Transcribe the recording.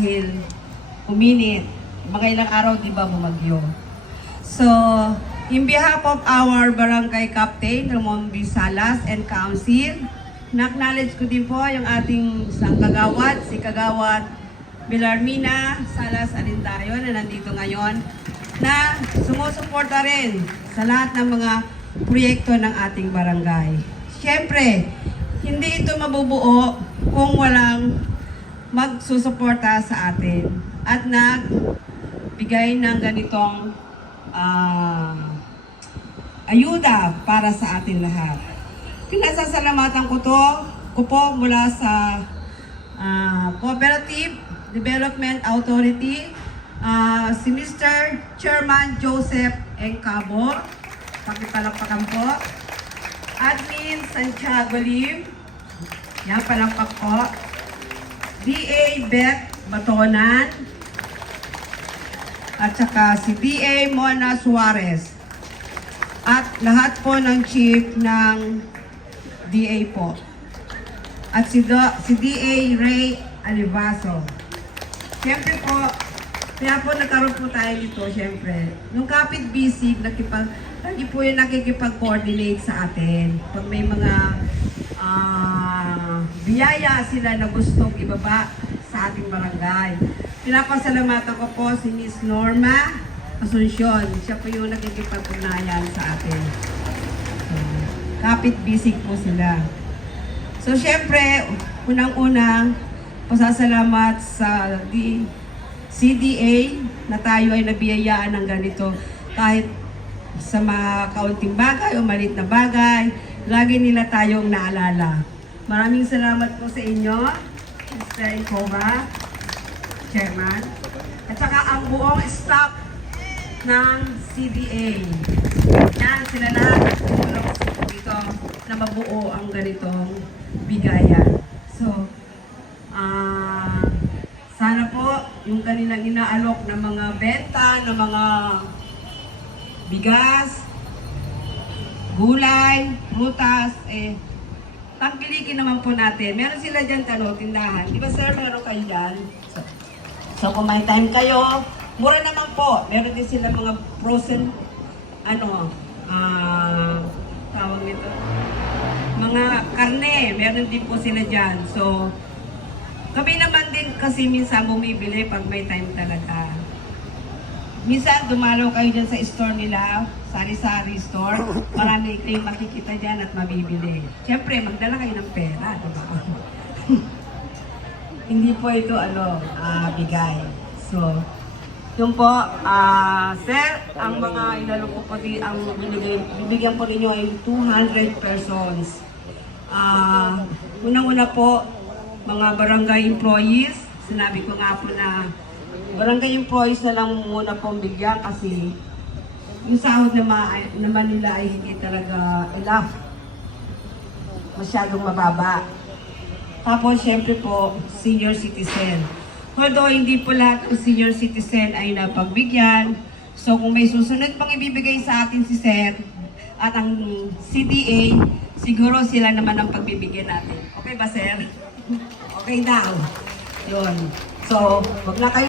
dahil uminit. Mga ilang araw, di ba, bumagyo. So, in behalf of our Barangay Captain, Ramon B. Salas and Council, na-acknowledge ko din po yung ating isang kagawad, si Kagawad Belarmina Salas Alindayo na nandito ngayon, na sumusuporta rin sa lahat ng mga proyekto ng ating barangay. Siyempre, hindi ito mabubuo kung walang magsusuporta sa atin at nagbigay ng ganitong ayuda para sa atin lahat. Pinasasalamatan ko po mula sa Cooperative Development Authority, si Mr. Chairman Joseph Encabo, pakipalakpakan po. Admin Santiago Lim, yan palakpak po. DA Beth Batonan, at saka si DA Mona Suarez, at lahat po ng chief ng DA po, at si DA Ray Alivaso. Siyempre po, kaya po nagkaroon po tayo dito, siyempre. Nung kapit busy, lagi po yung nakikipag-coordinate sa atin. Pag may mga biyaya sila na gustong ibaba sa ating barangay. Pinapasalamatan ko po si Miss Norma Asuncion. Siya po yung nakikipag-ugnayan sa atin. Kapit busy po sila. So, syempre, unang-unang pasasalamat sa CDA na tayo ay nabiyayaan ng ganito. Kahit sa mga kaunting bagay o maliit na bagay, lagi nila tayong naalala. Maraming salamat po sa inyo, Mr. Icova, Chairman, at saka ang buong staff ng CDA. Yan, sila lahat tumulong dito na mabuo ang ganitong bigayan. So, sana po yung kanilang inaalok na mga benta, ng mga bigas, gulay, prutas, tangkilikin naman po natin. Meron sila dyan, tindahan. Di ba, sir, meron kayo dyan? So, kung may time kayo, mura naman po. Meron din sila mga frozen, tawag nito, mga karne. Meron din po sila dyan. So, kami naman din kasi minsan bumibili pag may time talaga. Minsan, dumalaw kayo dyan sa store nila, sari-sari store. Marami kayong makikita dyan at mabibili. Siyempre, magdala kayo ng pera, diba? Hindi po ito, bigay. So, yun po, sir, ang mga inalok ko po, ang bibigyan po ninyo ay 200 persons. Unang-una po, mga barangay employees, sinabi ko nga po na barangay employees na lang muna pong bigyan kasi yung sahod naman nila ay hindi talaga enough. Masyadong mababa. Tapos, syempre po, senior citizen. Although, hindi po lahat ng senior citizen ay napagbigyan. So, kung may susunod pang ibibigay sa atin si Sir at ang CDA, siguro sila naman ang pagbibigyan natin. Okay ba, Sir? Okay daw. Yun. So, wag na kayo